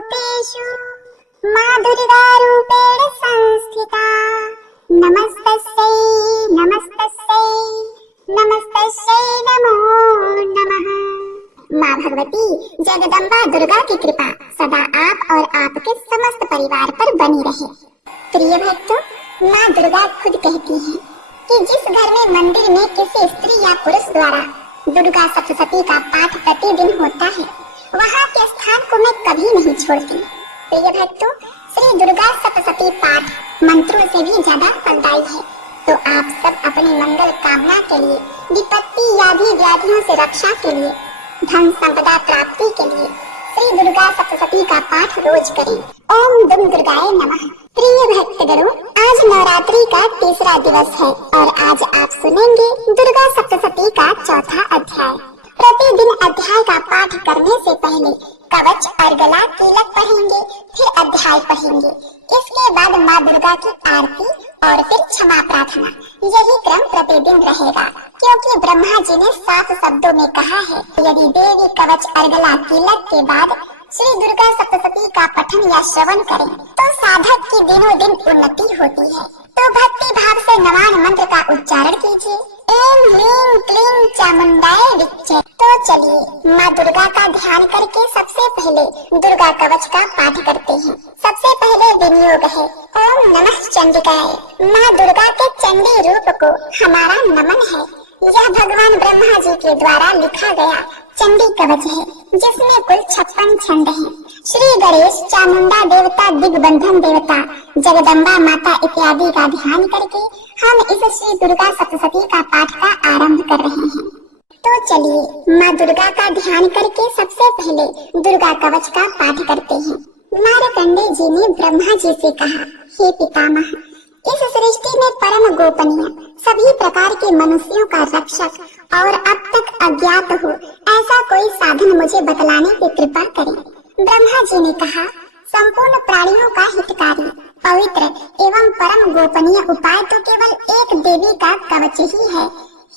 भूतेषु माधुर्यरूपेण संस्थिता। नमस्तस्यै नमस्तस्यै नमस्तस्यै नमो नमः। माँ भगवती जगदम्बा दुर्गा की कृपा सदा आप और आपके समस्त परिवार पर बनी रहे। प्रिय भक्तों, माँ दुर्गा खुद कहती है कि जिस घर में मंदिर में किसी स्त्री या पुरुष द्वारा दुर्गा सप्तशती का पाठ प्रतिदिन होता है, वहाँ के स्थान को मैं कभी नहीं छोड़ती। प्रिय भक्तों, श्री दुर्गा सप्तशती पाठ मंत्रों से भी ज्यादा फलदायी है। तो आप सब अपनी मंगल कामना के लिए, विपत्ति आदि व्याधियों से रक्षा के लिए, धन संपदा प्राप्ति के लिए श्री दुर्गा सप्तशती का पाठ रोज करें। ओम दुम दुर्गाय नमः। प्रिय भक्तगणों, आज नवरात्रि का तीसरा दिवस है और आज आप सुनेंगे दुर्गा सप्तशती का चौथा अध्याय। प्रतिदिन अध्याय का पाठ करने से पहले कवच और गला तिलक पढ़ेंगे, फिर अध्याय पढ़ेंगे। इसके बाद माँ दुर्गा की आरती और फिर क्षमा प्रार्थना। यही क्रम प्रतिदिन रहेगा, क्योंकि ब्रह्मा जी ने साफ शब्दों में कहा है, यदि देवी कवच और गला तिलक के बाद श्री दुर्गा सप्तशती का पठन या श्रवण करें तो साधक की दिनों दिन उन्नति होती है। तो भक्ति भाव से नवान मंत्र का उच्चारण कीजिए। एम ह्रीं क्लीं चामुंडाय विच्चे। तो चलिए माँ दुर्गा का ध्यान करके सबसे पहले दुर्गा कवच का पाठ करते हैं। सबसे पहले विनियोग है ओम नमः चंडिकाय। माँ दुर्गा के चंडी रूप को हमारा नमन है। यह भगवान ब्रह्मा जी के द्वारा लिखा गया चंडी कवच है, जिसमें कुल 56 छंद हैं। श्री गणेश, चामुंडा देवता, दिग्बंधन देवता, जगदम्बा माता इत्यादि का ध्यान करके हम इस श्री दुर्गा सप्तशती का पाठ का आरंभ कर रहे हैं। तो चलिए माँ दुर्गा का ध्यान करके सबसे पहले दुर्गा कवच का पाठ करते हैं। मार्कंडेय जी ने ब्रह्मा जी से कहा, हे पितामह, इस सृष्टि में परम गोपनीय, सभी प्रकार के मनुष्यों का रक्षक और अब तक अज्ञात हो ऐसा कोई साधन मुझे बतलाने की कृपा करें। ब्रह्मा जी ने कहा, संपूर्ण प्राणियों का हितकारी, पवित्र एवं परम गोपनीय उपाय तो केवल एक देवी का कवच ही है।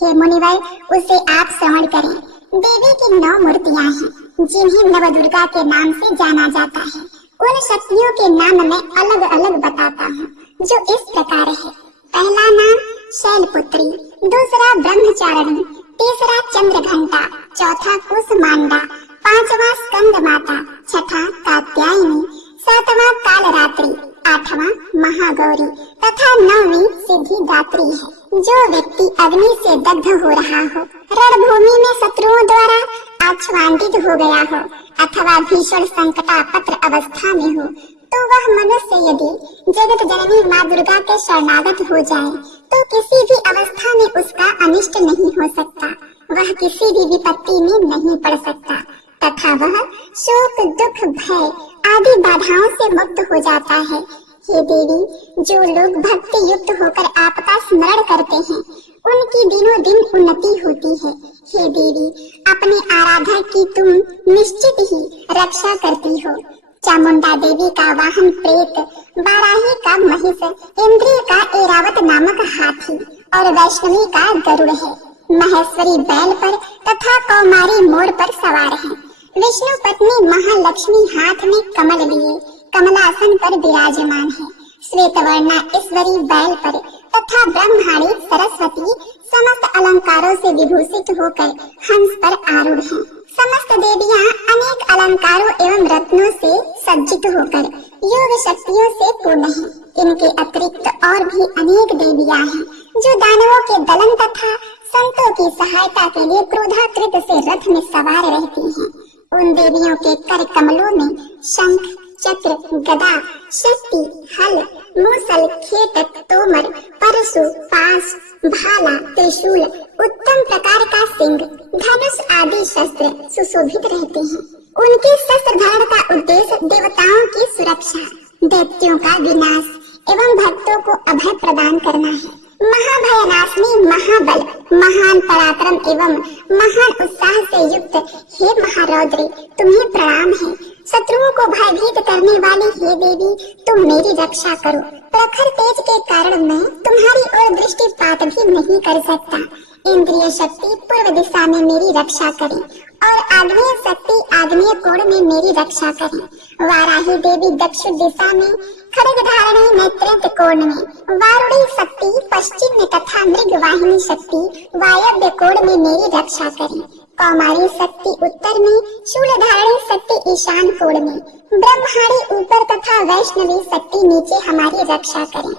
हे मुनिवर, उसे आप श्रवण करें। देवी की 9 मूर्तियां हैं, जिन्हें नव दुर्गा के नाम से जाना जाता है। उन शक्तियों के नाम मैं अलग अलग बताता हूँ, जो इस प्रकार है। पहला नाम शैलपुत्री, दूसरा ब्रह्मचारिणी, तीसरा चंद्रघंटा, चौथा कुसमांडा, पांचवा स्कंद माता, छठा कात्यायनी, सातवां कालरात्रि, आठवां महागौरी तथा 9वीं सिद्धिदात्री है। जो व्यक्ति अग्नि से दग्ध हो रहा हो, रणभूमि में शत्रुओं द्वारा आच्छादित हो गया हो अथवा भीषण संकटापत्र अवस्था में हो, तो वह मनुष्य यदि जगत जननी माँ दुर्गा के शरणागत हो जाए तो किसी भी अवस्था में उसका अनिष्ट नहीं हो सकता, वह किसी भी विपत्ति में नहीं पड़ सकता तथा वह शोक, दुख, भय आदि बाधाओं से मुक्त हो जाता है। हे देवी, जो लोग भक्ति युक्त होकर आपका स्मरण करते हैं, उनकी दिनों दिन उन्नति होती है। हे देवी, अपने आराधक की तुम निश्चित ही रक्षा करती हो। चामुंडा देवी का वाहन प्रेत, बाराही का महिष, इंद्रिय का एरावत नामक हाथी और वैष्णवी का गरुड़ है। महेश्वरी बैल पर तथा कौमारी मोर पर सवार है। विष्णु पत्नी महालक्ष्मी हाथ में कमल लिए कमलासन पर विराजमान है। श्वेतवर्णा ईश्वरी बैल पर तथा ब्रह्माणी सरस्वती समस्त अलंकारों से विभूषित होकर हंस पर आरूढ़ हैं। समस्त देवियां अनेक अलंकारों एवं रत्नों से सज्जित होकर योग शक्तियों से पूर्ण हैं। इनके अतिरिक्त और भी अनेक देवियां हैं, जो दानवों के दलन तथा संतों की सहायता के लिए क्रोधाकृत से रथ में सवार रहती हैं। उन देवियों के कर कमलों में शंख, चक्र, गदा, शक्ति, हल, मूसल, खेटक, तोमर, परशु, पाश, भाला, त्रिशूल, उत्तम प्रकार का सिंह, धनुष आदि शस्त्र सुशोभित रहते हैं। उनके शस्त्र धारण का उद्देश्य देवताओं की सुरक्षा, दैत्यों का विनाश एवं भक्तों को अभय प्रदान करना है। महाभयनाशिनी, महाबल, महान पराक्रम एवं महान उत्साह से युक्त हे महारौद्री, तुम्हें प्रणाम है। शत्रुओं को भयभीत करने वाली हे देवी, तुम मेरी रक्षा करो। प्रखर तेज के कारण मैं तुम्हारी ओर दृष्टिपात भी नहीं कर सकता। इंद्रिय शक्ति पूर्व दिशा में मेरी रक्षा करे और आग्नेय शक्ति आग्नेय कोण में मेरी रक्षा करे। वाराही देवी दक्षिण दिशा में, खड्ग धारणी नेत्र कोण में, वारुणी शक्ति पश्चिम में तथा मृग वाहिनी शक्ति वायव्य कोण में मेरी रक्षा करें। कौमारी शक्ति उत्तर में, शूलधारणी शक्ति ईशान कोण में, ब्रह्माणी ऊपर तथा वैष्णवी शक्ति नीचे हमारी रक्षा करें।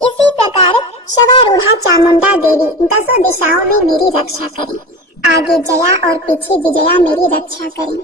इसी प्रकार शवारूढ़ा चामुंडा देवी दसों दिशाओं में मेरी रक्षा करें। आगे जया और पीछे विजया मेरी रक्षा करें।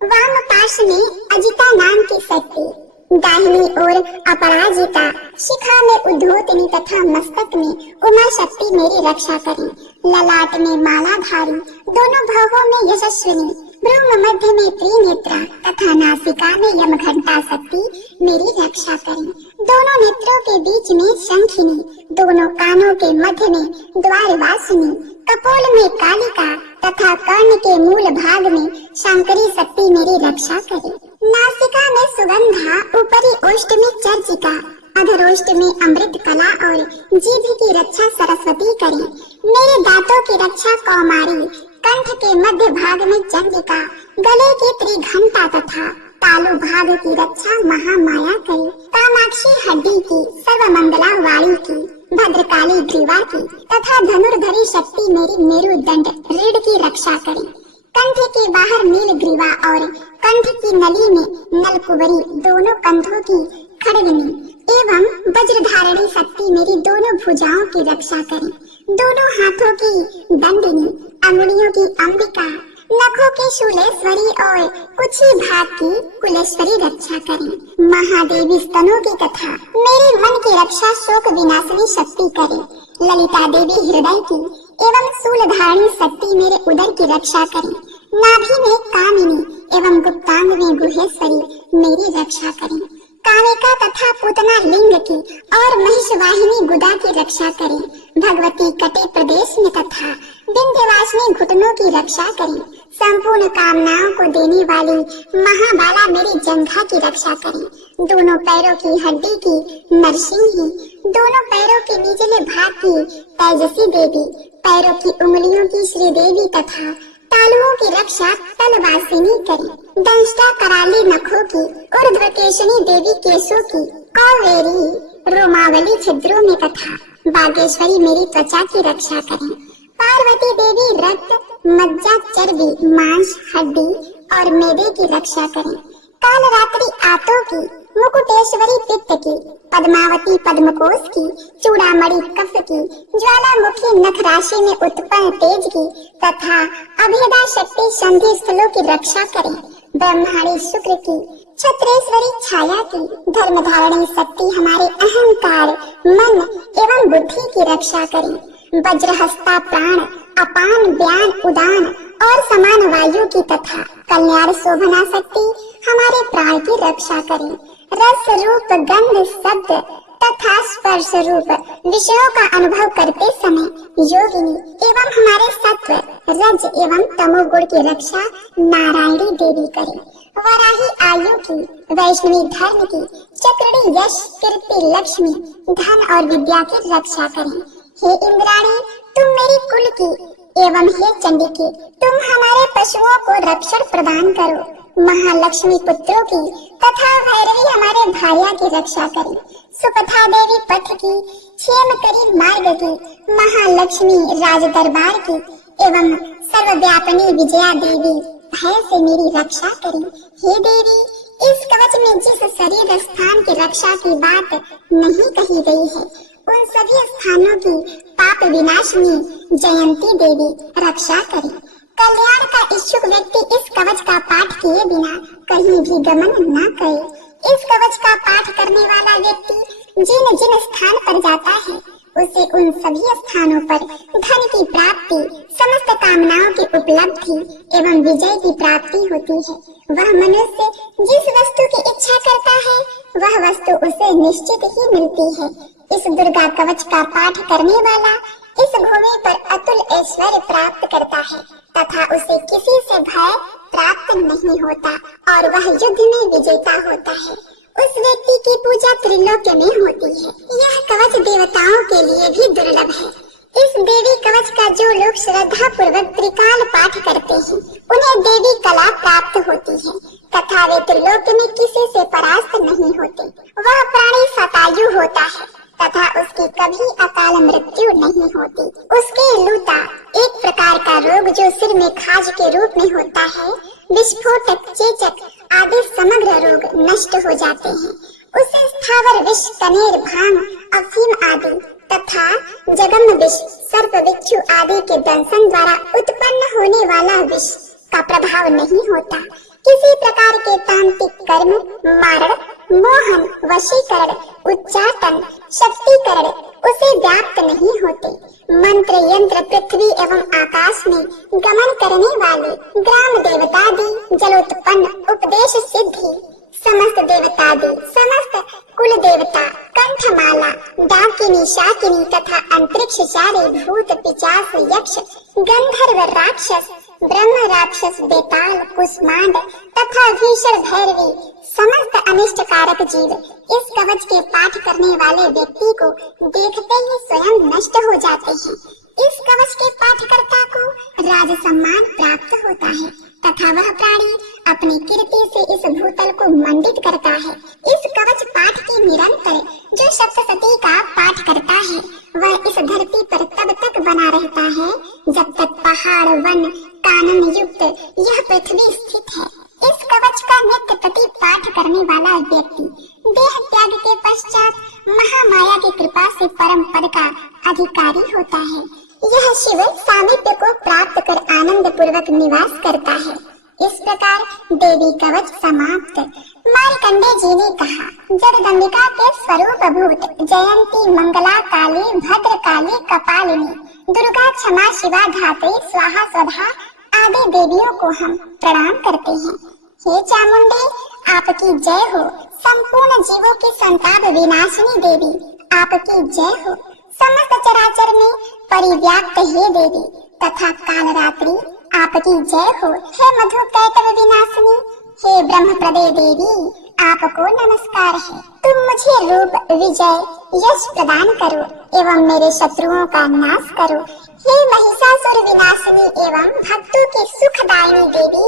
वाम पाश में अजिता नाम की शक्ति, दाहिनी ओर अपराजिता, शिखा में उद्धोतनी तथा मस्तक में उमा शक्ति मेरी रक्षा करें। ललाट में मालाधारी, दोनों भागों में यशस्विनी, ब्रह्म मध्य में त्रिनेत्रा तथा नासिका में यमघंटा शक्ति मेरी रक्षा करें। दोनों नेत्रों के बीच में शंखिनी, दोनों कानों के मध्य में द्वारवासिनी, कपोल में कालिका तथा कर्ण के मूल भाग में शंकरी शक्ति मेरी रक्षा करे। नासिका में सुगंधा, ऊपरी ओष्ठ में चर्चिका, अधरोष्ठ में अमृत कला और जीभ की रक्षा सरस्वती करें। मेरे दांतों की रक्षा कौमारी, कंठ के मध्य भाग में चंद्रिका, गले की त्रिघंटा तथा तालु भाग की रक्षा महामाया करे। कामाक्षी हड्डी की, सर्वमंगला वाणी की, भद्रकाली ग्रीवा की तथा धनुर्धरी शक्ति मेरी मेरुदंड रीढ़ की रक्षा करे। कंठ के बाहर नील ग्रीवा और कंठ की नली में नलकुबरी, दोनों कंधों की खड्गनी एवं वज्रधारणी शक्ति मेरी दोनों भुजाओं की रक्षा करे। दोनों हाथों की दंडिनी, अंगुलियों की अंबिका, नखों की शूलेश्वरी और कुछ ही भाग की कुलेश्वरी रक्षा करें। महादेवी स्तनों की तथा मेरे मन की रक्षा शोक विनाशनी शक्ति करे। ललिता देवी हृदय की एवं शूलधारणी शक्ति मेरे उदर की रक्षा करें। नाभि में कामिनी एवं गुप्तांग में गुहेश्वरी मेरी रक्षा करें। कामिका तथा पूतना लिंग की और महिषवाहिनी गुदा की रक्षा करें। भगवती कटे प्रदेश में तथा विंध्यवासिनी घुटनों की रक्षा करें। संपूर्ण कामनाओं को देने वाली महाबाला मेरी जंघा की रक्षा करें। दोनों पैरों की हड्डी की नरसिंही, दोनों पैरों के निचले भाग की तेजसी देवी, पैरों की उंगलियों की श्रीदेवी तथा तालुओं की रक्षा तलवासिनी करें। दंष्टा कराली नखों की, ऊर्ध्वकेशिनी देवी केशों की, कौवेरी रोमावली छिद्रों में तथा बागेश्वरी मेरी त्वचा की रक्षा करें। पार्वती देवी रक्त, मज्जा, चर्बी, मांस, हड्डी और मेदे की रक्षा करें। काल रात्रि आतों की, मुकुटेश्वरी पित्त की, पद्मावती पद्मकोश की, चूड़ामणि कफ की, ज्वालामुखी नख राशि में उत्पन्न तेज की तथा अभेदा शक्ति संधि स्थलों की रक्षा करें। ब्रह्माणी शुक्र की, छत्रेश्वरी छाया की, धर्म धारणी शक्ति हमारे अहंकार, मन एवं बुद्धि की रक्षा करें। वज्रहस्ता प्राण, अपान, व्यान, उदान और समान वायु की तथा कल्याण शोभना शक्ति हमारे प्राण की रक्षा करें। रस रूप गंध शब्द तथा स्पर्श रूप विषयों का अनुभव करते समय योगिनी एवं हमारे सत्व, रज एवं तमोगुण की रक्षा नारायणी देवी करें। वराही आयु की, वैष्णवी धर्म की, चक्रणी यश, कीर्ति, लक्ष्मी, धन और विद्या की रक्षा करें। हे इंद्राणी, तुम मेरी कुल की एवं हे चंडिके, तुम हमारे पशुओं को रक्षण प्रदान करो। महालक्ष्मी पुत्रों की तथा भैरवी हमारे भाइयों की रक्षा करें। सुपथा देवी पथ की, क्षेम करी मार्ग की, महालक्ष्मी राज दरबार की एवं सर्वव्यापिनी विजया देवी भय से मेरी रक्षा करें। हे देवी, इस कवच में जिस शरीर स्थान की रक्षा की बात नहीं कही गई है, उन सभी स्थानों की पाप विनाशिनी जयंती देवी रक्षा करें। कल्याण का इच्छुक व्यक्ति इस कवच का पाठ किए बिना कहीं भी गमन न करे। इस कवच का पाठ करने वाला व्यक्ति जिन जिन स्थान पर जाता है, उसे उन सभी स्थानों पर धन की प्राप्ति, समस्त कामनाओं की उपलब्धि एवं विजय की प्राप्ति होती है। वह मनुष्य जिस वस्तु की इच्छा करता है, वह वस्तु उसे निश्चित ही मिलती है। इस दुर्गा कवच का पाठ करने वाला इस भूमि पर अतुल ऐश्वर्य प्राप्त करता है तथा उसे किसी से भय प्राप्त नहीं होता और वह युद्ध में विजेता होता है। उस व्यक्ति की पूजा त्रिलोक्य में होती है। यह कवच देवताओं के लिए भी दुर्लभ है। इस देवी कवच का जो लोग श्रद्धा पूर्वक त्रिकाल पाठ करते हैं उन्हें देवी कला प्राप्त होती है तथा वे त्रिलोक में किसी से परास्त नहीं होते। वह प्राणी शतायु होता है तथा उसकी कभी अकाल मृत्यु नहीं होती। उसके लूता एक प्रकार का रोग जो सिर में खाज के रूप में होता है, विस्फोटक, चेचक आदि समग्र रोग नष्ट हो जाते हैं। उसे स्थावर विष, कनेर, भांग, अफीम आदि तथा जगम विष, सर्प, बिच्छू आदि के दंशन द्वारा उत्पन्न होने वाला विष का प्रभाव नहीं होता। किसी प्रकार के तांत्रिक कर्म, मारण, मोहन, वशीकरण, उच्चाटन, शक्तिकरण उसे व्याप्त नहीं होते। मंत्र, यंत्र, पृथ्वी एवं आकाश में गमन करने वाले ग्राम देवतादि, जलोत्पन्न, उपदेश सिद्धि, समस्त देवतादि, समस्त कुल देवता, कंठमाला, डाकिनी, शाकिनी तथा अंतरिक्षचारी, भूत, पिशाच, यक्ष, गंधर्व, राक्षस, ब्रह्म राक्षस, बेताल, कुष्मांड तथा भीषण भैरवी, समस्त अनिष्ट कारक जीव इस कवच के पाठ करने वाले व्यक्ति को देखते ही स्वयं नष्ट हो जाते हैं। इस कवच के पाठकर्ता को राज सम्मान प्राप्त होता है तथा वह प्राणी अपनी कीर्ति से इस भूतल को मंडित करता है। इस कवच पाठ के निरंतर जो सप्तशती का पाठ करता है वह इस धरती पर तब तक बना रहता है जब तक पहाड़, वन, कानन युक्त यह पृथ्वी स्थित है। इस कवच का नित्य प्रति पाठ करने वाला व्यक्ति देह त्याग के पश्चात महामाया की कृपा से परम पद का अधिकारी होता है। यह शिव सामीप्य को प्राप्त कर आनंद पूर्वक निवास करता है। इस प्रकार देवी कवच समाप्त। मार्कंडेय जी ने कहा, जगदम्बिका के स्वरूप भूत जयंती, मंगला, काली, भद्र काली, कपालिनी, दुर्गा, क्षमा, शिवा, धात्री, स्वाहा, स्वधा आदि देवियों को हम प्रणाम करते हैं। हे चामुंडे, आपकी जय हो। संपूर्ण जीवों की संताप विनाशिनी देवी, आपकी जय हो। समस्त चराचर में परिव्याप्त हे देवी तथा कालरात्रि, आपकी जय हो। हे मधु कैटव विनाशिनी, हे ब्रह्मप्रदे देवी, आपको नमस्कार है। तुम मुझे रूप, विजय, यश प्रदान करो एवं मेरे शत्रुओं का नाश करो। हे महिषासुर विनाशिनी एवं भक्तों की सुखदायिनी देवी,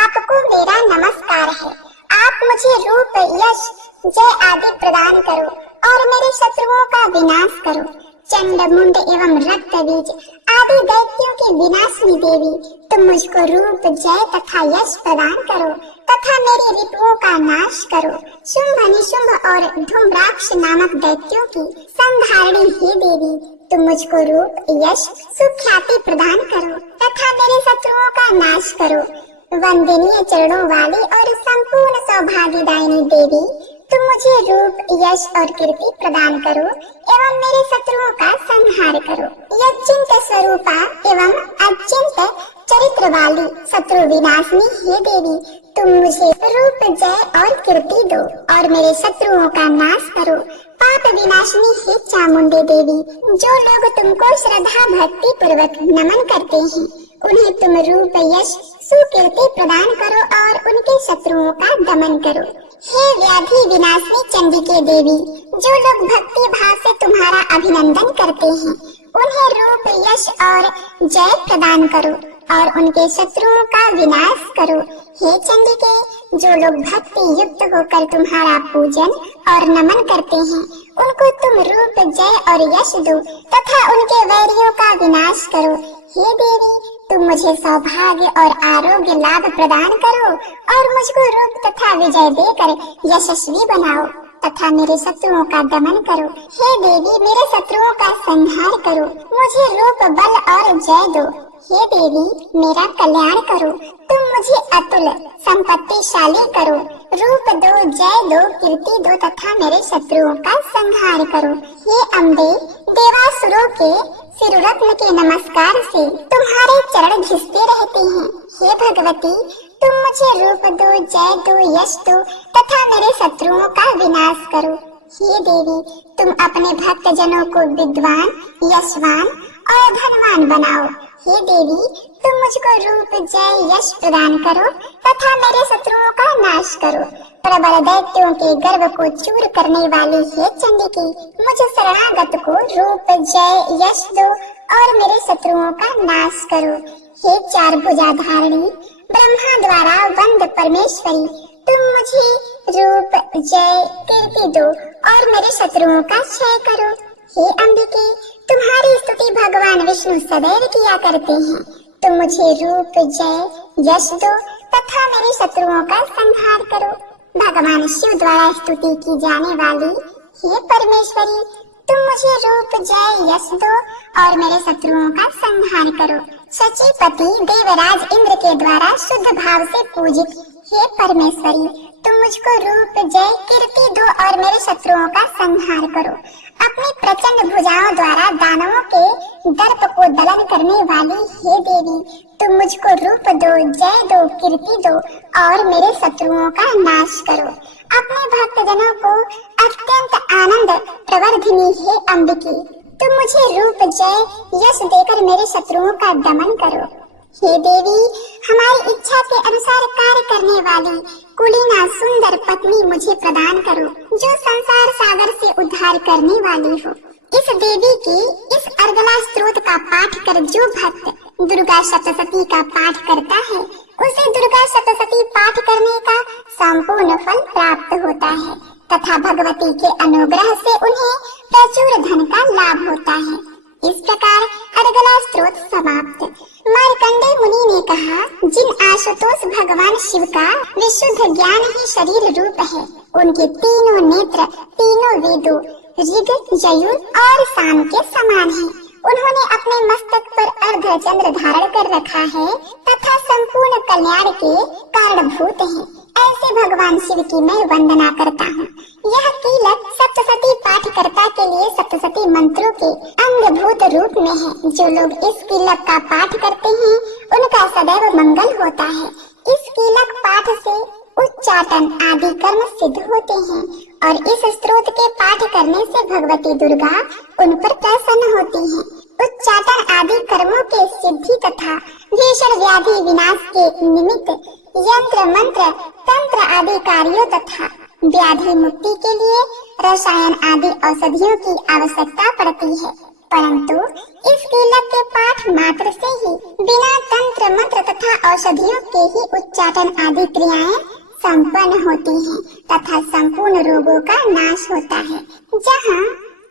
आपको मेरा नमस्कार है। आप मुझे रूप, यश, जय आदि प्रदान करो और मेरे शत्रुओं का विनाश करो। चंड, मुंड एवं रक्त बीज आदि दैत्यों की विनाशिनी देवी, तुम मुझको रूप, जय तथा यश प्रदान करो तथा मेरी रिपुओं का नाश करो। शुंभ, निशुंभ और धूम्राक्ष नामक दैत्यों की संधारणी हे देवी, तुम मुझको रूप, यश, सुख्याति प्रदान करो तथा मेरे शत्रुओं का नाश करो। वंदनीय चरणों वाली और संपूर्ण सौभाग्यदायिनी देवी, तुम मुझे रूप, यश और कीर्ति प्रदान करो एवं मेरे शत्रुओं का संहार करो। यचिंत स्वरूपा एवं अचिंत चरित्र वाली शत्रु विनाशिनी हे देवी, तुम मुझे रूप, जय और कीर्ति दो और मेरे शत्रुओं का नाश करो। पाप विनाशिनी हे चामुंडे देवी, जो लोग तुमको श्रद्धा भक्ति पूर्वक नमन करते हैं उन्हें तुम रूप, यश, सुकीर्ति प्रदान करो और उनके शत्रुओं का दमन करो। हे व्याधि विनाशिनी चंडिके देवी, जो लोग भक्ति भाव से तुम्हारा अभिनंदन करते हैं उन्हें रूप, यश और जय प्रदान करो और उनके शत्रुओं का विनाश करो। हे चंडिके, जो लोग भक्ति युक्त होकर तुम्हारा पूजन और नमन करते हैं उनको तुम रूप, जय और यश दो तथा उनके वैरियों का विनाश करो। हे देवी, तुम मुझे सौभाग्य और आरोग्य लाभ प्रदान करो और मुझको रूप तथा विजय देकर यशस्वी बनाओ तथा मेरे शत्रुओं का दमन करो। हे देवी, मेरे शत्रुओं का संहार करो, मुझे रूप, बल और जय दो। हे देवी, मेरा कल्याण करो, तुम मुझे अतुल संपत्तिशाली करो, रूप दो, जय दो, कीर्ति दो तथा मेरे शत्रुओं का संहार करो। हे अम्बे, देवासुरों के सिररत्न के नमस्कार से तुम्हारे चरण घिसते रहते हैं। हे भगवती, तुम मुझे रूप दो, जय दो, यश दो तथा मेरे शत्रुओं का विनाश करो। हे देवी, तुम अपने भक्त जनों को विद्वान, यशवान और धनवान बनाओ। हे देवी, तुम मुझको रूप, जय, यश प्रदान करो तथा मेरे शत्रुओं का नाश करो। प्रबल दैत्यों के गर्व को चूर करने वाली हे चंडिके, मुझ शरणागत को रूप, जय, यश दो और मेरे शत्रुओं का नाश करो। हे चार भुजाधारिणी, ब्रह्मा द्वारा वंद परमेश्वरी, तुम मुझे रूप, जय, कीर्ति दो और मेरे शत्रुओं का क्षय करो। हे अंबिके, तुम्हारी स्तुति भगवान विष्णु सदैव किया करते हैं। तुम मुझे रूप, जय, यश दो तथा मेरे शत्रुओं का संहार करो। भगवान शिव द्वारा स्तुति की जाने वाली हे परमेश्वरी, तुम मुझे रूप, जय, यश दो और मेरे शत्रुओं का संहार करो। शचीपति देवराज इंद्र के द्वारा शुद्ध भाव से पूजित हे परमेश्वरी, तुम मुझको रूप, जय, कीर्ति दो और मेरे शत्रुओं का संहार करो। अपनी प्रचंड भुजाओं द्वारा दानवों के दर्प को दलन करने वाली हे देवी, तुम मुझको रूप दो, जय दो, कीर्ति दो और मेरे शत्रुओं का नाश करो। अपने भक्तजनों को अत्यंत आनंद प्रवर्धिनी हे अंबिके, तुम मुझे रूप, जय, यश देकर मेरे शत्रुओं का दमन करो। हे देवी, हमारी इच्छा के अनुसार कार्य करने वाली कुलीना सुंदर पत्नी मुझे प्रदान करो, जो संसार सागर से उद्धार करने वाली हो। इस देवी की इस अर्गला स्त्रोत का पाठ कर जो भक्त दुर्गा सप्तशती का पाठ करता है, उसे दुर्गा सप्तशती पाठ करने का संपूर्ण फल प्राप्त होता है तथा भगवती के अनुग्रह से उन्हें प्रचुर धन का लाभ होता है। इस प्रकार अर्गला स्त्रोत समाप्त। मार्कंडेय मुनि ने कहा, जिन आशुतोष भगवान शिव का विशुद्ध ज्ञान ही शरीर रूप है, उनके तीनों नेत्र तीनों वेदों ऋग, यजुर और साम के समान हैं। उन्होंने अपने मस्तक पर अर्ध चंद्र धारण कर रखा है तथा संपूर्ण कल्याण के कारणभूत हैं। ऐसे भगवान शिव की मैं वंदना करता हूँ। यह कीलक सप्तशती पाठकर्ता के लिए सप्तशती मंत्रों के अंगभूत रूप में है। जो लोग इस कीलक का पाठ करते हैं, उनका सदैव मंगल होता है। इस कीलक पाठ से उच्चाटन आदि कर्म सिद्ध होते हैं और इस स्त्रोत के पाठ करने से भगवती दुर्गा उन पर प्रसन्न होती हैं। उच्चाटन आदि कर्मों के सिद्धि तथा भीषण व्याधि विनाश के निमित्त यंत्र, मंत्र, तंत्र आदि कार्यों तथा व्याधि मुक्ति के लिए रसायन आदि औषधियों की आवश्यकता पड़ती है, परंतु इस कीलक के पाठ मात्र से ही बिना तंत्र, मंत्र तथा औषधियों के ही उच्चाटन आदि क्रियाएं संपन्न होती हैं तथा संपूर्ण रोगों का नाश होता है। जहाँ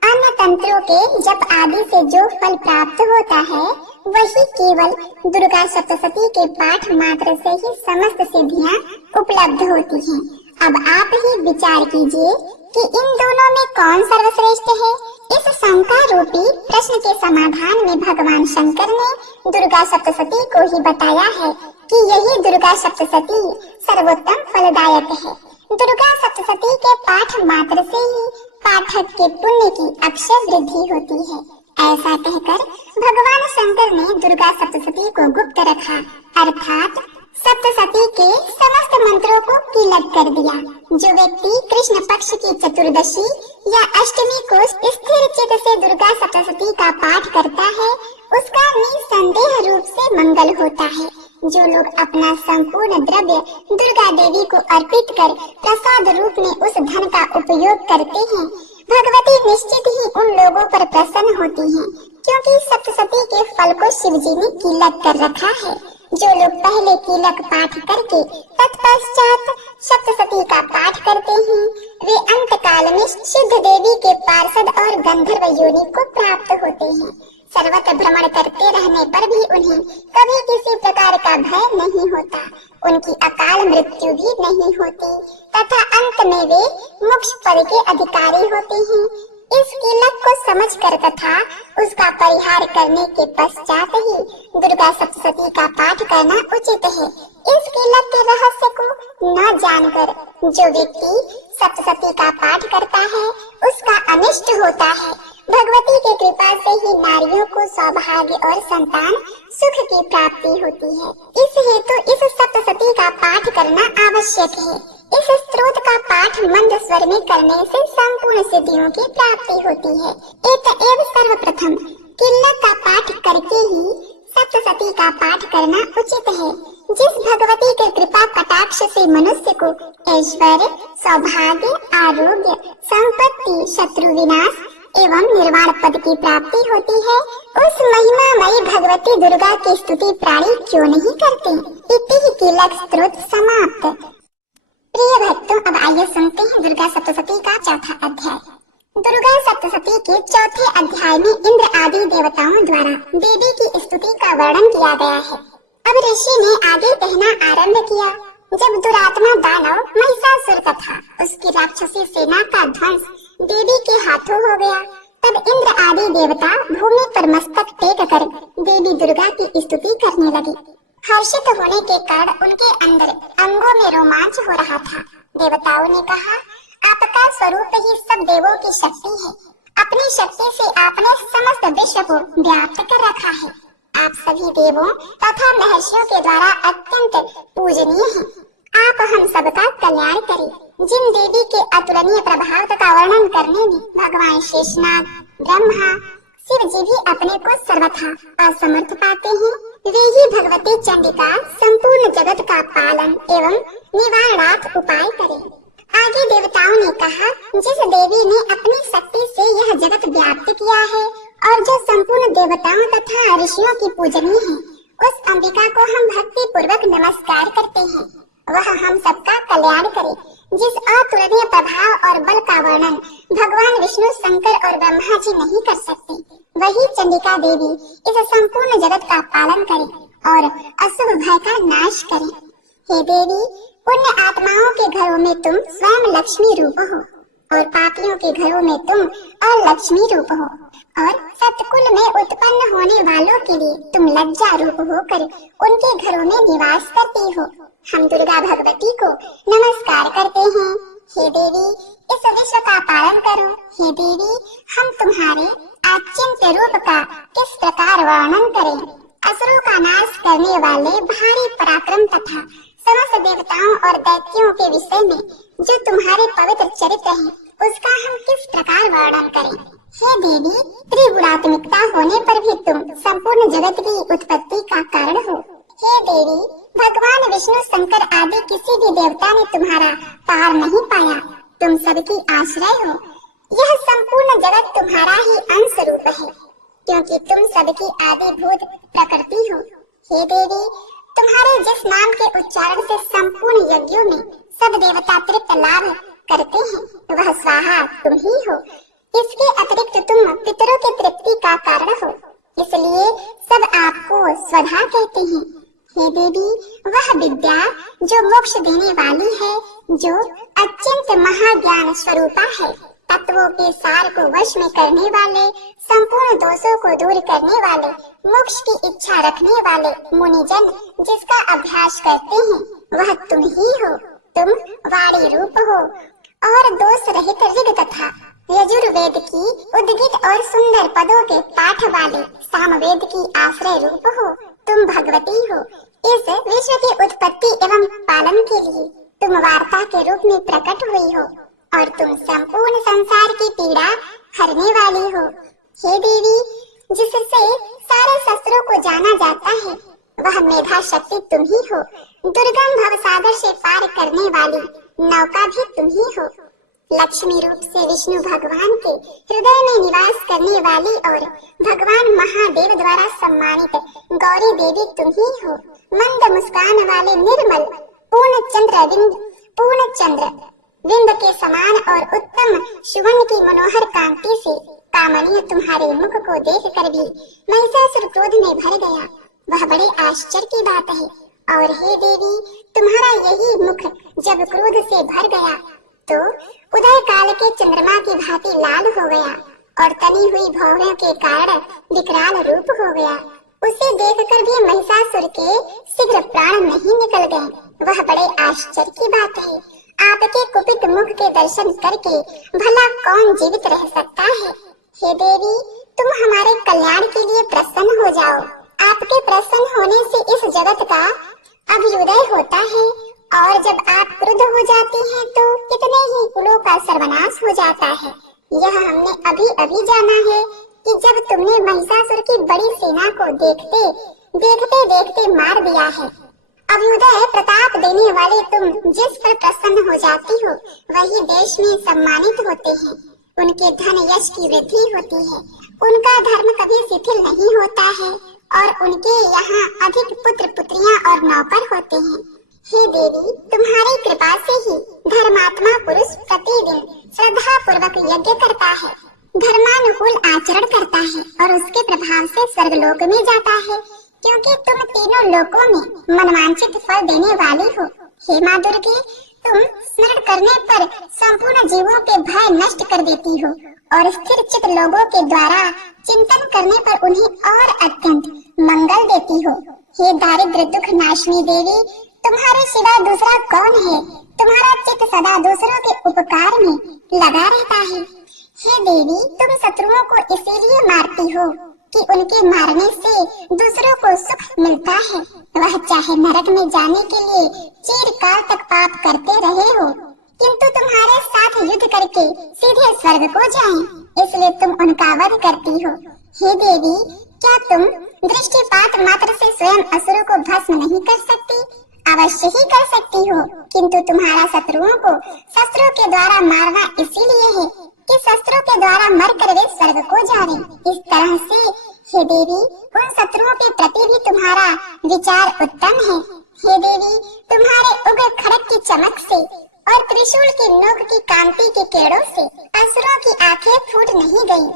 अन्य तंत्रों के जप आदि से जो फल प्राप्त होता है, वही केवल दुर्गा सप्तशती के पाठ मात्र से ही समस्त सिद्धियां उपलब्ध होती हैं। अब आप ही विचार कीजिए कि इन दोनों में कौन सर्वश्रेष्ठ है। इस शंका रूपी प्रश्न के समाधान में भगवान शंकर ने दुर्गा सप्तशती को ही बताया है कि यही दुर्गा सप्तशती सर्वोत्तम फलदायक है। दुर्गा सप्तशती के पाठ मात्र से ही पाठक के पुण्य की अक्षय वृद्धि होती है। ऐसा कहकर भगवान शंकर ने दुर्गा सप्तशती को गुप्त रखा, अर्थात सप्तशती के समस्त मंत्रों को कीलक कर दिया। जो व्यक्ति कृष्ण पक्ष की चतुर्दशी या अष्टमी को स्थिर चित्त से दुर्गा सप्तशती का पाठ करता है, उसका निसंदेह रूप से मंगल होता है। जो लोग अपना संपूर्ण द्रव्य दुर्गा देवी को अर्पित कर प्रसाद रूप में उस धन का उपयोग करते हैं, भगवती निश्चित ही उन लोगों पर प्रसन्न होती हैं, क्योंकि सप्तशती के फल को शिव जी ने कीलक कर रखा है। जो लोग पहले कीलक पाठ करके तत्पश्चात सप्तशती का पाठ करते हैं, वे अंत काल में सिद्ध देवी के पार्षद और गंधर्व योनि को प्राप्त होते हैं। सर्वत्र भ्रमण करते रहने पर भी उन्हें कभी किसी प्रकार का भय नहीं होता, उनकी अकाल मृत्यु भी नहीं होती तथा अंत में वे मोक्ष पद के अधिकारी होते हैं। इस कीलक को समझकर तथा उसका परिहार करने के पश्चात ही दुर्गा सप्तशती का पाठ करना उचित है। इस कीलक के रहस्य को न जानकर जो व्यक्ति सप्तशती का पाठ करता है, उसका अनिष्ट होता है। भगवती की कृपा से ही नारियों को सौभाग्य और संतान सुख की प्राप्ति होती है। इस हेतु इस सप्तशती का पाठ करना आवश्यक है। इस स्त्रोत का पाठ मंद स्वर में करने से संपूर्ण सिद्धियों की प्राप्ति होती है। एतएव सर्वप्रथम कीलक का पाठ करके ही सप्तशती का पाठ करना उचित है। जिस भगवती के कृपा कटाक्ष से मनुष्य को ऐश्वर्य, सौभाग्य, आरोग्य, संपत्ति, शत्रु विनाश, एवं निर्वाण पद की प्राप्ति होती है, उस महिमामयी भगवती दुर्गा की स्तुति प्राणी क्यों नहीं करते। इति ही कीलक स्तोत्र समाप्त। प्रिय भक्तों, अब आइए सुनते हैं दुर्गा सप्तशती का चौथा अध्याय। दुर्गा सप्तशती के चौथे अध्याय में इंद्र आदि देवताओं द्वारा देवी की स्तुति का वर्णन किया गया है। अब ऋषि ने आगे कहना आरंभ किया। जब दुरात्मा दानव महिषासुर तथा उसकी राक्षसी सेना का ध्वंस देवी के हाथों हो गया, तब इंद्र आदि देवता भूमि पर मस्तक टेक कर देवी दुर्गा की स्तुति करने लगे। हर्षित होने के कारण उनके अंदर अंगों में रोमांच हो रहा था। देवताओं ने कहा, आपका स्वरूप ही सब देवों की शक्ति है। अपनी शक्ति से आपने समस्त विश्व को व्याप्त कर रखा है। आप सभी देवों तथा महर्षियों के द्वारा अत्यंत पूजनीय हैं। आप हम सबका कल्याण करें। जिन देवी के अतुलनीय प्रभाव का वर्णन करने में भगवान शेषनाग, ब्रह्मा, शिव जी भी अपने को सर्वथा असमर्थ पाते हैं, वे ही भगवती चंडिका संपूर्ण जगत का पालन एवं निवारणार्थ उपाय करें। आगे देवताओं ने कहा, जिस देवी ने अपनी शक्ति से यह जगत व्याप्त किया है और जो संपूर्ण देवताओं तथा ऋषियों की पूजनीय है, उस अंबिका को हम भक्ति पूर्वक नमस्कार करते हैं। वह हम सबका कल्याण करे। जिस अतुलनीय प्रभाव और बल का वर्णन भगवान विष्णु, शंकर और ब्रह्मा जी नहीं कर सकते, वही चंडिका देवी इस संपूर्ण जगत का पालन करे और अशुभ भय का नाश करे। हे देवी, पुण्य आत्माओं के घरों में तुम स्वयं लक्ष्मी रूप हो और पापियों के घरों में तुम अलक्ष्मी रूप हो, और सतकुल में उत्पन्न होने वालों के लिए तुम लज्जा रूप होकर उनके घरों में निवास करती हो। हम दुर्गा भगवती को नमस्कार करते हैं। हे देवी, इस विश्व का पालन करो। हे देवी, हम तुम्हारे अचिंत्य रूप का किस प्रकार वर्णन करें। असुरों का नाश करने वाले भारी पराक्रम तथा समस्त देवताओं और दैत्यों के विषय में जो तुम्हारे पवित्र चरित्र है, उसका हम किस प्रकार वर्णन करें। हे देवी, त्रिगुणात्मिकता होने पर भी तुम संपूर्ण जगत की उत्पत्ति का कारण हो। हे देवी, भगवान विष्णु, शंकर आदि किसी भी देवता ने तुम्हारा पार नहीं पाया। तुम सबकी आश्रय हो। यह संपूर्ण जगत तुम्हारा ही अंश रूप है, क्योंकि तुम सबकी आदिभूत प्रकृति हो। हे देवी, तुम्हारे जिस नाम के उच्चारण से संपूर्ण यज्ञों में सब देवता तृप्त लाभ करते हैं, वह स्वाहा तुम ही हो। इसके अतिरिक्त तुम पितरों की तृप्ति का कारण हो, इसलिए सब आपको स्वधा कहते हैं। हे देवी, वह विद्या जो मोक्ष देने वाली है, जो अत्यंत महाज्ञान स्वरूपा है, तत्वों के सार को वश में करने वाले, संपूर्ण दोषों को दूर करने वाले, मोक्ष की इच्छा रखने वाले मुनिजन जिसका अभ्यास करते हैं, वह तुम ही हो। तुम वाणी रूप हो और दोष रहित ऋग तथा यजुर्वेद की उद्गीत और सुंदर पदों के पाठ वाले सामवेद की आश्रय रूप हो। तुम भगवती हो। इस विश्व की उत्पत्ति एवं पालन के लिए तुम वार्ता के रूप में प्रकट हुई हो और तुम संपूर्ण संसार की पीड़ा हरने वाली हो। हे देवी, जिससे सारे शस्त्रों को जाना जाता है, वह मेधा शक्ति तुम ही हो। दुर्गम भवसागर से पार करने वाली नौका भी तुम ही हो। लक्ष्मी रूप से विष्णु भगवान के हृदय में निवास करने वाली और भगवान महादेव द्वारा सम्मानित गौरी देवी तुम ही हो। मंद मुस्कान वाले निर्मल पूर्ण चंद्र बिंब के समान और उत्तम सुवर्ण की मनोहर कांति से कामनीय तुम्हारे मुख को देखकर भी महिषासुर क्रोध में भर गया। वह बड़े आश्चर्य की बात है। और हे देवी, तुम्हारा यही मुख जब क्रोध से भर गया तो उदय काल के चंद्रमा की भांति लाल हो गया और तनी हुई भौरों के कारण विकराल रूप हो गया। उसे देखकर भी महिषासुर के शीघ्र प्राण नहीं निकल गए। वह बड़े आश्चर्य की बात है। आपके कुपित मुख के दर्शन करके भला कौन जीवित रह सकता है। हे देवी, तुम हमारे कल्याण के लिए प्रसन्न हो जाओ। आपके प्रसन्न होने से इस जगत का अभ्युदय होता है और जब आप क्रुद्ध हो जाते हैं तो कितने ही कुलों का सर्वनाश हो जाता है। यह हमने अभी अभी जाना है कि जब तुमने महिषासुर की बड़ी सेना को देखते मार दिया है। अभ्युदय प्रताप देने वाले तुम जिस पर प्रसन्न हो जाती हो, वही देश में सम्मानित होते हैं। उनके धन यश की वृद्धि होती है, उनका धर्म कभी शिथिल नहीं होता है और उनके यहाँ अधिक पुत्र पुत्रियां और नौकर होते हैं। हे देवी, तुम्हारी कृपा से ही धर्मात्मा पुरुष प्रतिदिन श्रद्धा पूर्वक यज्ञ करता है, धर्मानुकूल आचरण करता है और उसके प्रभाव से स्वर्गलोक में जाता है, क्योंकि तुम तीनों लोकों में मनवांछित फल देने वाली हो। हे माँ दुर्गे, तुम स्मरण करने पर संपूर्ण जीवों के भय नष्ट कर देती हो और स्थिर चित्त लोगों के द्वारा चिंतन करने पर उन्हें और अत्यंत मंगल देती हो। हे दारिद्र दुख नाशनी देवी, तुम्हारे सिवा दूसरा कौन है? तुम्हारा चित्त सदा दूसरों के उपकार में लगा रहता है। हे देवी, तुम शत्रुओं को इसीलिए मारती हो कि उनके मारने से दूसरों को सुख मिलता है। वह चाहे नरक में जाने के लिए चिरकाल तक पाप करते रहे हो, किंतु तुम्हारे साथ युद्ध करके सीधे स्वर्ग को जाएं, इसलिए तुम उनका वध करती हो। हे देवी, क्या तुम दृष्टिपात मात्र से स्वयं असुरों को भस्म नहीं कर सकती? अवश्य ही कर सकती हो, किंतु तुम्हारा शत्रुओं को शस्त्रों के द्वारा मारना इसीलिए है कि शस्त्रों के द्वारा मरकर वे स्वर्ग को जाएं। इस तरह से हे देवी, उन शत्रुओं के प्रति भी तुम्हारा विचार उत्तम है। हे देवी, तुम्हारे उग्र खड़ग की चमक से और त्रिशूल की नोक की कांति के किरणों से असुरों की आंखें फूट नहीं गईं।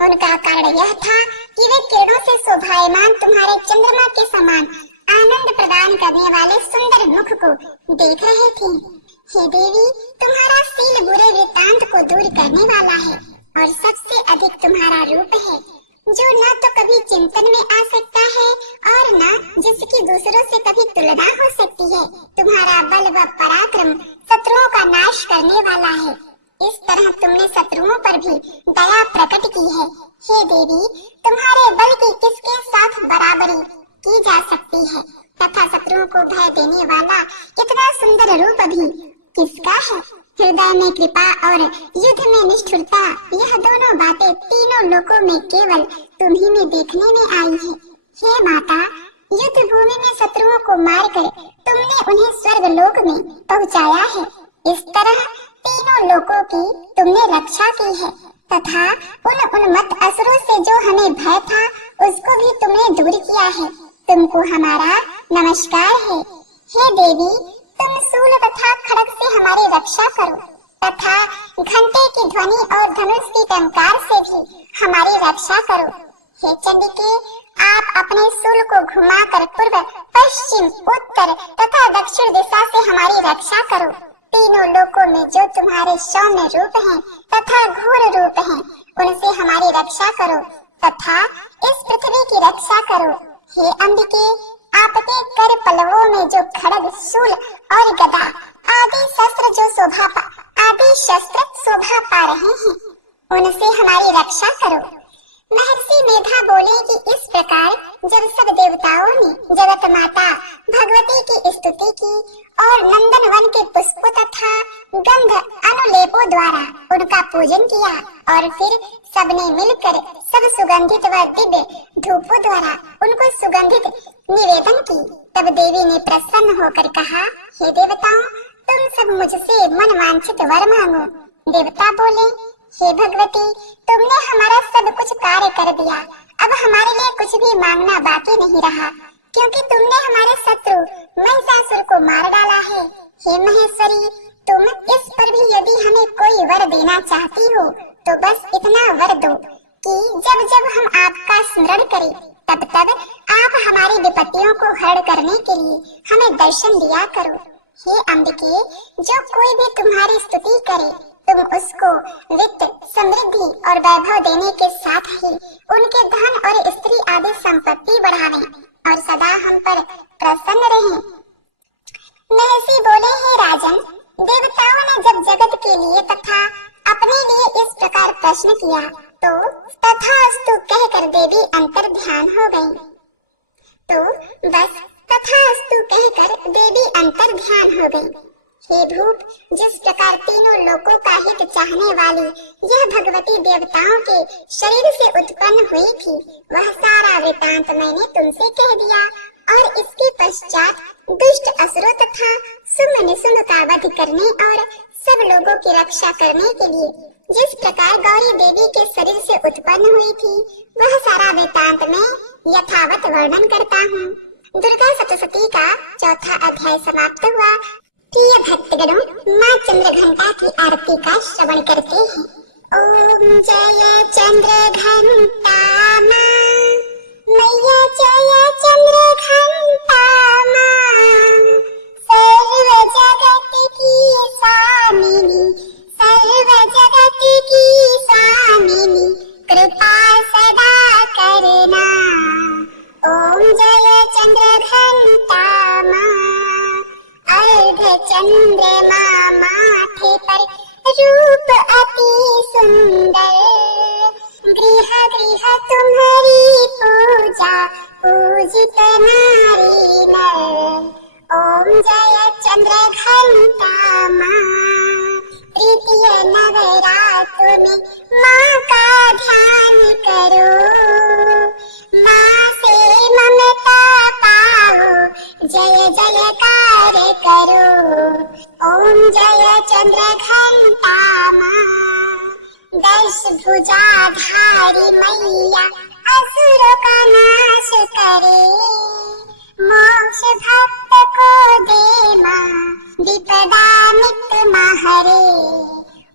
उनका कारण यह था कि वे किरणों से शोभायमान तुम्हारे चंद्रमा के समान आनंद प्रदान करने वाले सुंदर मुख को देख रहे थे। हे देवी, तुम्हारा शील बुरे वृत्तांत को दूर करने वाला है और सबसे अधिक तुम्हारा रूप है, जो न तो कभी चिंतन में आ सकता है और न जिसकी दूसरों से कभी तुलना हो सकती है। तुम्हारा बल व पराक्रम शत्रुओं का नाश करने वाला है। इस तरह तुमने शत्रुओं पर भी दया प्रकट की है। हे देवी, तुम्हारे बल की किसके साथ बराबरी की जा सकती है तथा शत्रुओं को भय देने वाला इतना सुंदर रूप भी किसका है? हृदय में कृपा और युद्ध में निष्ठुरता, यह दोनों बातें तीनों लोकों में केवल तुम्ही में देखने में आई है। हे माता, युद्ध भूमि में शत्रुओं को मारकर तुमने उन्हें स्वर्ग लोक में पहुंचाया है। इस तरह तीनों लोकों की तुमने रक्षा की है तथा उन उन्मत्त असुरों से जो हमें भय था उसको भी तुमने दूर किया है। तुमको हमारा नमस्कार है। हे देवी, तुम शूल तथा खड़ग से हमारी रक्षा करो तथा घंटे की ध्वनि और धनुष की टंकार से भी हमारी रक्षा करो। हे चंडिके, आप अपने शूल को घुमाकर पूर्व, पश्चिम, उत्तर तथा दक्षिण दिशा से हमारी रक्षा करो। तीनों लोकों में जो तुम्हारे सौम्य रूप हैं तथा घोर रूप हैं, उनसे हमारी रक्षा करो तथा इस पृथ्वी की रक्षा करो। हे अंबिके, आपके कर पल्लवों में जो खड़ग, शूल और गदा आदि शस्त्र शोभा पा रहे हैं, उनसे हमारी रक्षा करो। महर्षि मेधा बोले कि इस प्रकार जब सब देवताओं ने जगत माता भगवती की स्तुति की और नंदन वन के पुष्पों तथा गंध अनुलेपों द्वारा उनका पूजन किया और फिर सबने मिलकर सब सुगंधित व दिव्य धूपों द्वारा उनको सुगंधित निवेदन की, तब देवी ने प्रसन्न होकर कहा, हे देवताओं, तुम सब मुझसे मन वांछित वर मांगो। देवता बोले, हे भगवती, तुमने हमारा सब कुछ कार्य कर दिया, अब हमारे लिए कुछ भी मांगना बाकी नहीं रहा, क्योंकि तुमने हमारे शत्रु महिषासुर को मार डाला है। हे महेश्वरी, तुम इस पर भी यदि हमें कोई वर देना चाहती हो तो बस इतना वर दो कि जब जब हम आपका स्मरण करें तब तब आप हमारी विपत्तियों को हरण करने के लिए हमें दर्शन दिया करो। हे अंबिके, जो कोई भी तुम्हारी स्तुति करे तुम उसको वित्त, समृद्धि और वैभव देने के साथ ही उनके धन और स्त्री आदि संपत्ति बढ़ावें और सदा हम पर प्रसन्न रहें। महर्षि बोले, हे राजन, देवताओं ने जब जगत के लिए तथा अपने लिए इस प्रकार प्रश्न किया तो तथास्तु कहकर देवी अंतर ध्यान हो गई। तो बस तथास्तु कहकर देवी अंतर ध्यान हो गई। हे भूप, जिस प्रकार तीनों लोकों का हित चाहने वाली यह भगवती देवताओं के शरीर से उत्पन्न हुई थी, वह सारा वृतांत मैंने तुमसे कह दिया और इसके पश्चात दुष्ट असुरों तथा शुंभ निशुंभ का वध करने और सब लोगों की रक्षा करने के लिए जिस प्रकार गौरी देवी के शरीर से उत्पन्न हुई थी, वह सारा वृत्तांत में यथावत वर्णन करता हूँ। दुर्गा सप्तशती का चौथा अध्याय समाप्त हुआ। प्रिय भक्तगणों, माँ चंद्रघंटा की आरती का श्रवण करते हैं। ओम जय चंद्रघंटा माँ, मैया जय चंद्रघंटा माँ, सर्व जगत की स्वामिनी, सर्व जगत की स्वामिनी, कृपा सदा करना। ओम जय चंद्रघंटा माँ, अर्ध चंद्रमा माथे पर रूप अति सुंदर, गृह गृह तुम्हारी पूजा, पूजित नारी नर। ओम जय चंद्रघंटा माँ, तृतीय नवरात्र में माँ का ध्यान करो, माँ से ममता पाओ, जय जयकार करो। ओम जय चंद्रघंटा माँ, दश भुजाधारी मैया असुरों का नाश करे, मोक्ष भक्त को दे माँ, विपदा मित महरे।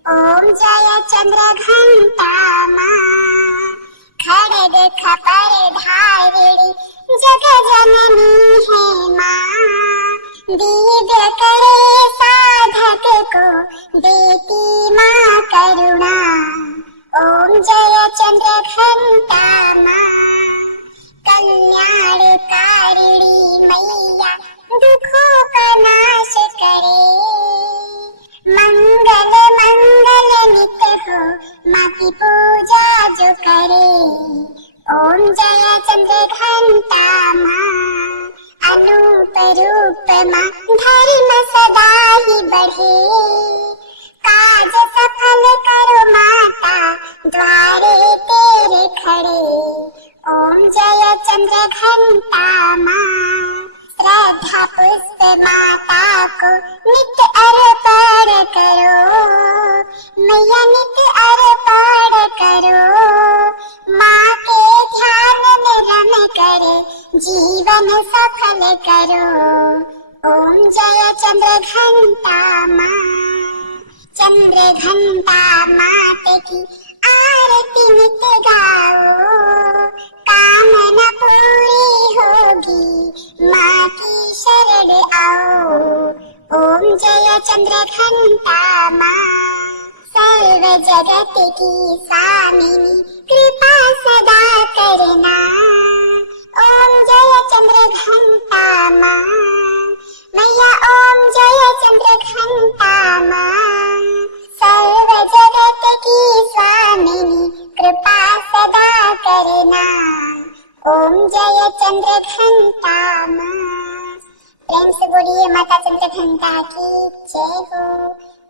ओम जय चंद्रघंटा माँ, खड्ग खपर धारिणी जग जननी है माँ, दिव्य करे साधक को देती माँ करुणा। ओम जय चंद्रघंटा माँ, कल्याणकारिणी मैया दुखों का नाश करे, मंगल मंगल नित हो माँ की पूजा जो करे। ओम जय चंद्रघंटा माँ, अनूप रूप माँ, धर्म सदा ही बढ़े, काज सफल करो माता, द्वारे तेरे खड़े। ओम जय चंद्रघंटा माँ, श्रद्धा पुष्प माता को नित्य अर्पण करो, मैया नित्य अर्पण करो, माँ के ध्यान में रम करे, जीवन सफल करो। ओम जय चंद्रघंटा माँ, चंद्रघंटा माते की आरती नित्य गाओ, कामना पूरी होगी, माँ की शरण आओ। ओम जय चंद्रघंटा माँ, सर्व जगत की स्वामिनी, कृपा सदा करना। ओम जय चंद्रघंटा माँ, मैया ओम जय चंद्रघंटा माँ, सर्व जगत की स्वामिनी, कृपा सदा करना। ओम जय चंद्रघंटा माँ। प्रेम से बोलिए माता चंद्रघंटा की जय हो।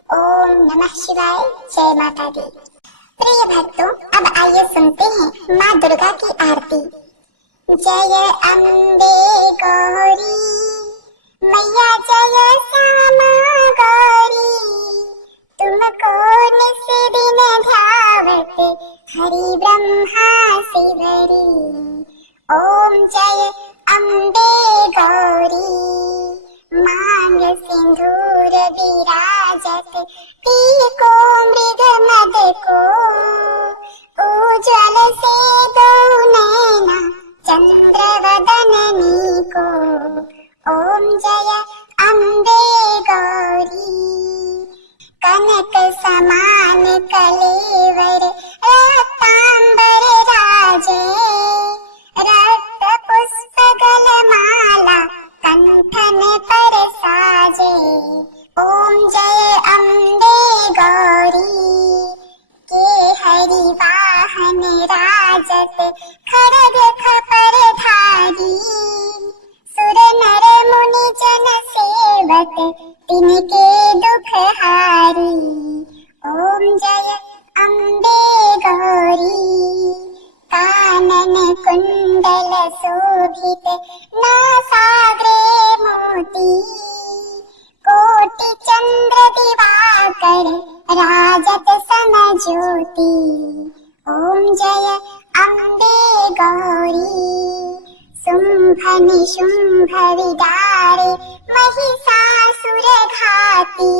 ओम नमः शिवाय। जय माता दी। प्रिय भक्तों, अब आइए सुनते हैं माँ दुर्गा की आरती। जय अम्बे गौरी मैया, जय श्यामा गौरी, तुमको निस दिन ध्यावत हरि ब्रह्मा शिवरी। ओम जय अम्बे गौरी, मांग सिंदूर विराजत, पी को मृग मद को, उज्ज्वल से दो नैना चंद्र वदननी को। ओम जय अम्बे गौरी, कनक समान कलेवर रक्तांबर राजे, रक्त पुष्प गलमाला कंठन पर साजे। ओम जय अम्बे गौरी, के हरि वाहन राजत, खड्ग खपर धारी, सुर नर मुनि जन सेवक, तिनके दुख हारी। ओम जय अम्बे गौरी, कानन कुंडल शोभित नासाग्रे मोती कोटि चंद्र दिवाकर राजत समज्योति ओम जय अम्बे गौरी शुंभ निशुंभ विदारे महिषासुर घाती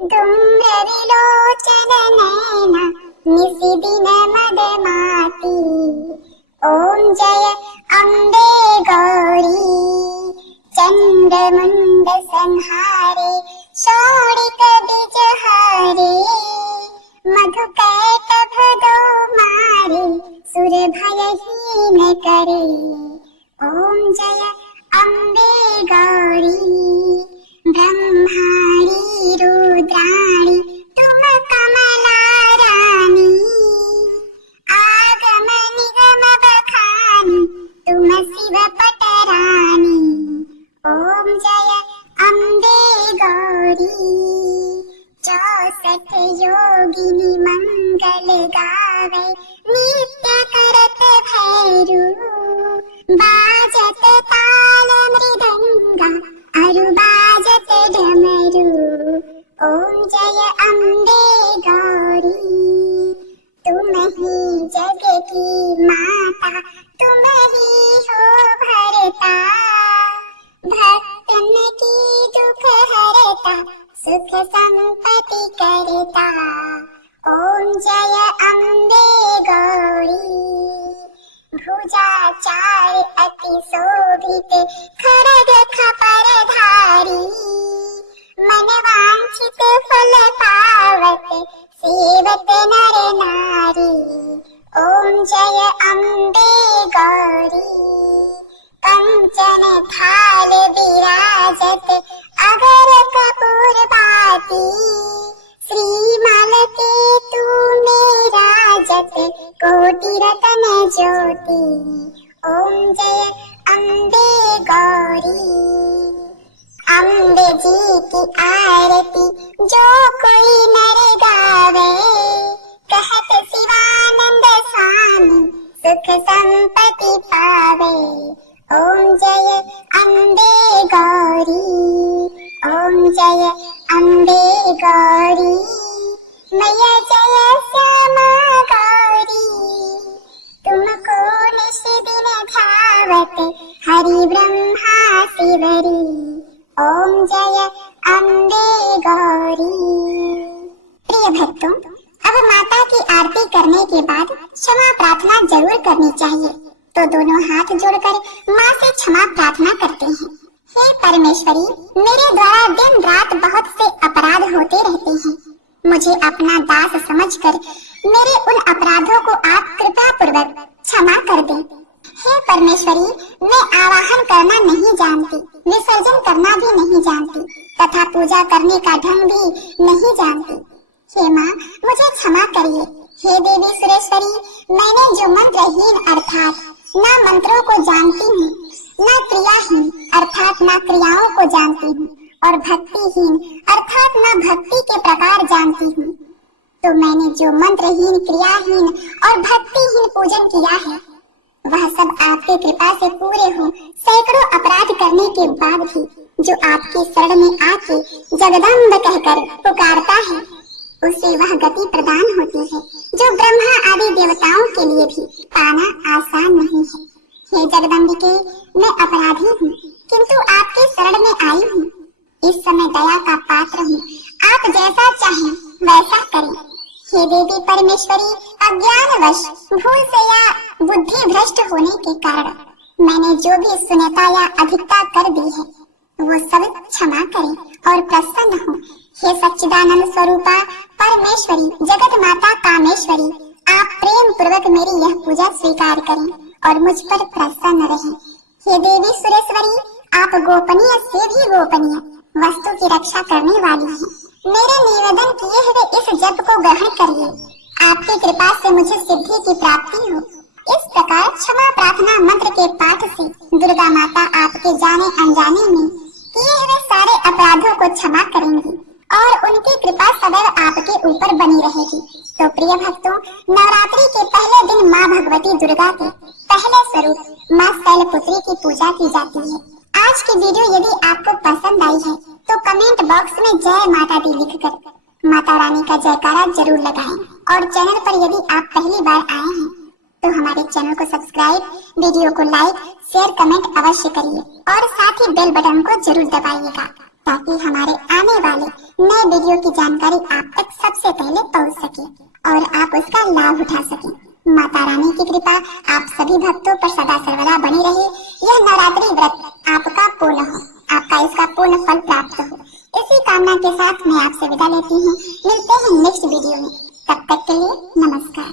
धूम्र विलोचन नैना निशिदिन मदमाती ओम जय अम्बे गौरी चंद्रमुंड संहारे शौरिक बीजहारे मधुकैटभ दो मारे सुर भयहीन करे ओम जय अम्बे गौरी ब्रह्माणी रुद्राणी तुम कमला रानी आगम निगम बखानी तुम शिव पटरानी ओम जय अम्बे गौरी 64 योगिनी मंगल गावे नित्य करत भैरू बाजत ताल मृदंगा अरु बाजत डमरू ओम जय अम्बे गौरी तुम ही जग की माता तुम ही हो भरता भक्तन की दुख हरता सुख संपत्ति करता ओम जय अम्बे गौरी भुजाचार अति शोभित खरग खपरधारी मन वांछित फल पावत सेवत नर नारी ओम जय अम्बे गौरी कंचन थाल विराजत अगर कपूर बाती श्रीमाल के तू मेरा जत कोटि रतन ज्योति ओम जय अम्बे गौरी अम्बे जी की आरती जो कोई नर गावे कहत शिवानंद स्वामी सुख संपत्ति पावे ओम जय अम्बे गौरी ओम जय अम्बे गौरी मैया जय श्यामा गौरी तुमको निश दिन ध्यावत हरि ब्रह्मा शिवरी ओम जय अम्बे गौरी। प्रिय भक्तों, अब माता की आरती करने के बाद क्षमा प्रार्थना जरूर करनी चाहिए। तो दोनों हाथ जोड़कर माँ से क्षमा प्रार्थना करते हैं। हे परमेश्वरी, मेरे द्वारा दिन रात बहुत से अपराध होते रहते हैं। मुझे अपना दास समझकर मेरे उन अपराधों को आप कृपा पूर्वक क्षमा कर दें। हे परमेश्वरी, मैं आवाहन करना नहीं जानती, विसर्जन करना भी नहीं जानती तथा पूजा करने का ढंग भी नहीं जानती। हे माँ, मुझे क्षमा करिए। हे देवी सुरेश्वरी, मैंने जो मंत्रहीन अर्थात न मंत्रों को जानती हूँ, न क्रियाहीन अर्थात न क्रियाओं को जानती हूँ और भक्तिहीन अर्थात न भक्ति के प्रकार जानती हूँ, तो मैंने जो मंत्रहीन क्रियाहीन और भक्तिहीन पूजन किया है वह सब आपकी कृपा से पूरे हो। सैकड़ों अपराध करने के बाद भी जो आपकी शरण में आके जगदम्ब कहकर पुकारता है उसे वह गति प्रदान होती है जो ब्रह्मा आदि देवताओं के लिए भी पाना आसान नहीं है। हे जगदम्बिके, मैं अपराधी हूँ किंतु आपके शरण में आई हूँ। इस समय दया का पात्र हूँ, आप जैसा चाहें वैसा करें। हे देवी परमेश्वरी, अज्ञानवश भूल से या बुद्धि भ्रष्ट होने के कारण मैंने जो भी सुनेता या अधिकता कर दी है वो सब क्षमा करें और प्रसन्न हो। हे सच्चिदानंद स्वरूपा परमेश्वरी, जगत माता कामेश्वरी, आप प्रेम पूर्वक मेरी यह पूजा स्वीकार करें और मुझ पर प्रसन्न रहें। हे देवी सुरेश्वरी, आप गोपनीय से भी गोपनीय वस्तु की रक्षा करने वाली हैं। मेरे निवेदन किए हुए इस जप को ग्रहण करिए। आपकी कृपा से मुझे सिद्धि की प्राप्ति हो। इस प्रकार क्षमा प्रार्थना मंत्र के पाठ से दुर्गा माता आपके जाने अनजाने में किए हुए सारे अपराधों को क्षमा करेंगी और उनकी कृपा सदैव आपके ऊपर बनी रहेगी। तो प्रिय भक्तों, नवरात्रि के पहले दिन माँ भगवती दुर्गा के पहले स्वरूप आईडी लिखकर माता रानी का जयकारा जरूर लगाएं। और चैनल पर यदि आप पहली बार आए हैं तो हमारे चैनल को सब्सक्राइब, वीडियो को लाइक, शेयर, कमेंट अवश्य करिए और साथ ही बेल बटन को जरूर दबाइएगा ताकि हमारे आने वाले नए वीडियो की जानकारी आप तक सबसे पहले पहुंच सके और आप उसका लाभ उठा सकें। माता रानी की कृपा आप सभी भक्तों पर सदा सर्वदा बनी रहे। यह नवरात्रि व्रत आपका पूर्ण हो, आपका इसका पूर्ण फल प्राप्त हो। इसी कामना के साथ मैं आपसे विदा लेती हूँ। मिलते हैं नेक्स्ट वीडियो में, तब तक के लिए नमस्कार।